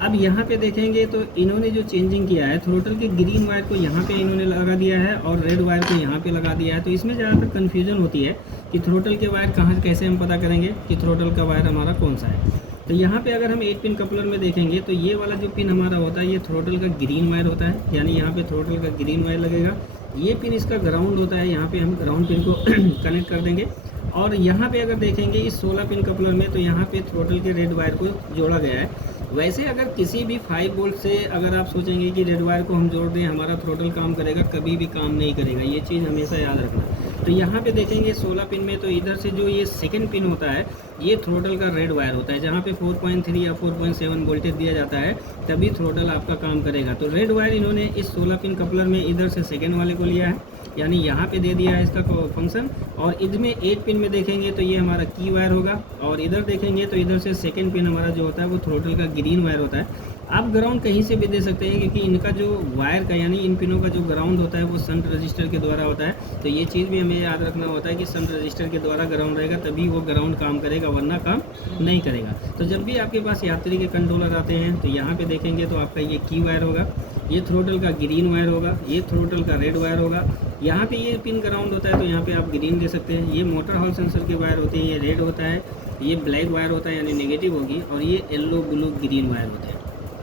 अब यहाँ पे देखेंगे तो इन्होंने जो चेंजिंग किया है, थ्रोटल के ग्रीन वायर को यहाँ पे इन्होंने लगा दिया है और रेड वायर को यहाँ पे लगा दिया है। तो इसमें ज़्यादातर कन्फ्यूजन होती है कि थ्रोटल के वायर कहाँ, कैसे हम पता करेंगे कि थ्रोटल का वायर हमारा कौन सा है। तो यहाँ पे अगर हम 8 पिन कपलर में देखेंगे तो ये वाला जो पिन हमारा होता है ये थ्रोटल का ग्रीन वायर होता है, यानी यहाँ पे थ्रोटल का ग्रीन वायर लगेगा। ये पिन इसका ग्राउंड होता है, यहाँ पे हम ग्राउंड पिन को कनेक्ट कर देंगे। और यहाँ पे अगर देखेंगे इस 16 पिन कपलर में तो यहाँ पे थ्रोटल के रेड वायर को जोड़ा गया है। वैसे अगर किसी भी 5 वोल्ट से अगर आप सोचेंगे कि रेड वायर को हम जोड़ दें हमारा थ्रोटल काम करेगा, कभी भी काम नहीं करेगा, ये चीज़ हमेशा याद रखना। तो यहाँ पे देखेंगे 16 पिन में तो इधर से जो ये सेकंड पिन होता है ये थ्रोटल का रेड वायर होता है, जहाँ पे 4.3 या 4.7 वोल्टेज दिया जाता है तभी थ्रोटल आपका काम करेगा। तो रेड वायर इन्होंने इस 16 पिन कपलर में इधर से सेकेंड वाले को लिया है, यानी यहाँ पे दे दिया है इसका फंक्शन। और इसमें 8 पिन में देखेंगे तो ये हमारा की वायर होगा, और इधर देखेंगे तो इधर से सेकेंड पिन हमारा जो होता है वो थ्रोटल का ग्रीन वायर होता है। आप ग्राउंड कहीं से भी दे सकते हैं क्योंकि इनका जो वायर का यानी इन पिनों का जो ग्राउंड होता है वो शंट रजिस्टर के द्वारा होता है। तो ये चीज़ भी हमें याद रखना होता है कि शंट रजिस्टर के द्वारा ग्राउंड रहेगा तभी वो ग्राउंड काम करेगा, वरना काम नहीं करेगा। तो जब भी आपके पास यात्री के कंट्रोलर आते हैं तो यहाँ पे देखेंगे तो आपका ये की वायर होगा, ये थ्रोटल का ग्रीन वायर होगा, ये थ्रोटल का रेड वायर होगा। यहाँ पे ये पिन ग्राउंड होता है तो यहाँ पे आप ग्रीन दे सकते हैं। ये मोटर हॉल सेंसर के वायर होते हैं, ये रेड होता है, ये ब्लैक वायर होता है यानी नेगेटिव होगी, और ये येलो ब्लू ग्रीन वायर होते हैं।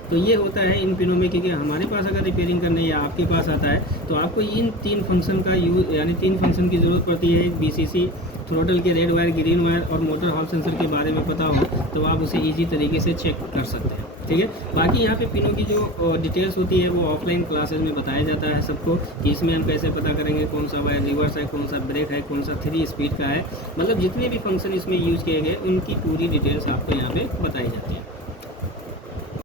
तो ये होता है इन पिनों में, क्योंकि हमारे पास अगर रिपेयरिंग करने या आपके पास आता है तो आपको इन 3 फंक्शन का यूज यानी 3 फंक्शन की ज़रूरत पड़ती है। BCC, थ्रोटल के रेड वायर, ग्रीन वायर और मोटर हॉल सेंसर के बारे में पता हो तो आप उसे ईजी तरीके से चेक कर सकते हैं। ठीक है, बाकी यहाँ पे पिनों की जो डिटेल्स होती है वो ऑफलाइन क्लासेस में बताया जाता है सबको कि इसमें हम कैसे पता करेंगे कौन सा वायर रिवर्स है, कौन सा ब्रेक है, कौन सा 3 स्पीड का है, मतलब जितने भी फंक्शन इसमें यूज़ किए गए उनकी पूरी डिटेल्स आपको यहाँ पे बताई जाती है।